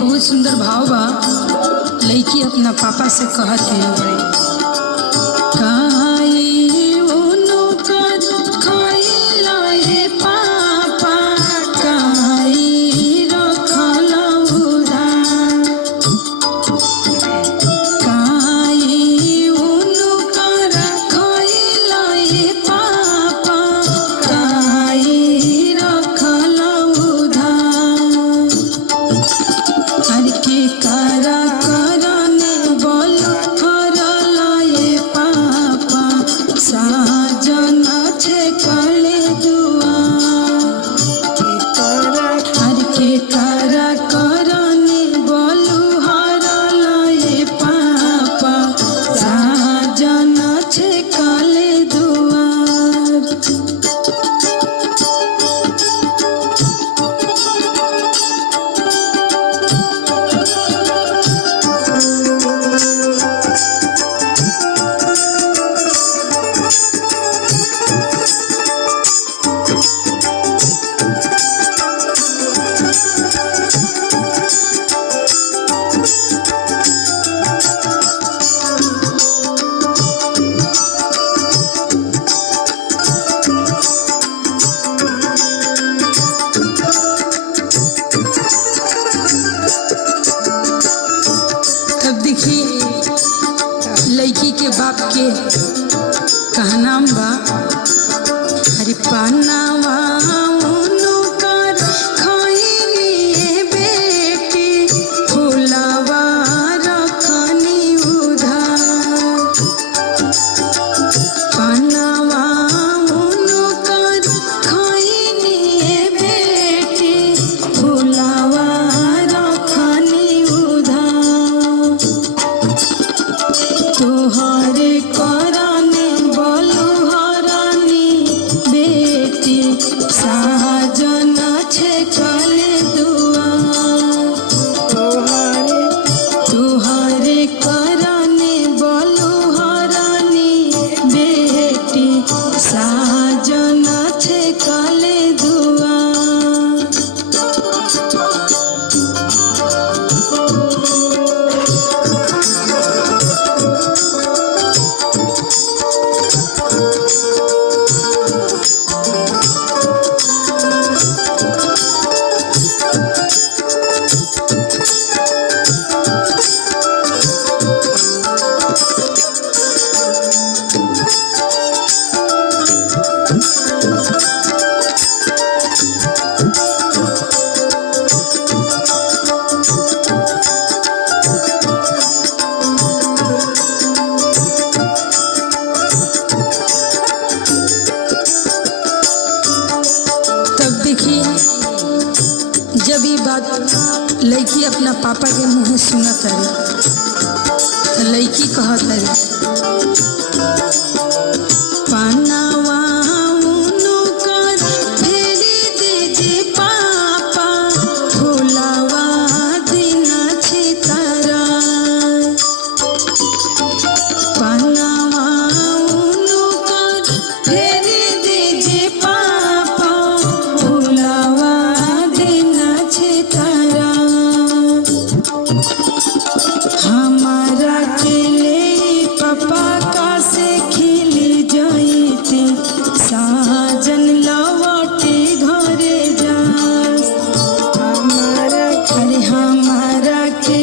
बहुत सुंदर भाव बा। लड़की अपना पापा से कहते हैं बड़े लड़की के बाप के कहनाम बा हरि पानावा उनकर खइनी बेटी फुलावा रखनी उधार पानावा उनकर खइनी बेटी फुलावा रखनी उधार तोहरे कराने बोलू हरानी बेटी साजन छे काले दुआर तोहरे कराने बोलू हरानी बेटी साजन छे काले दुआर। जब ये बात लड़की अपना पापा के मुँह सुनत रही तो लड़की कहत रही पानावा उनकर फेरी दीजिए पापा फुलावा दिन छितरा पानावा उनकर फेरी दीजिए पापा फुलावा हमारा के ले पापा का से खिल जाइते साजन लौटे घरे जा हमारा के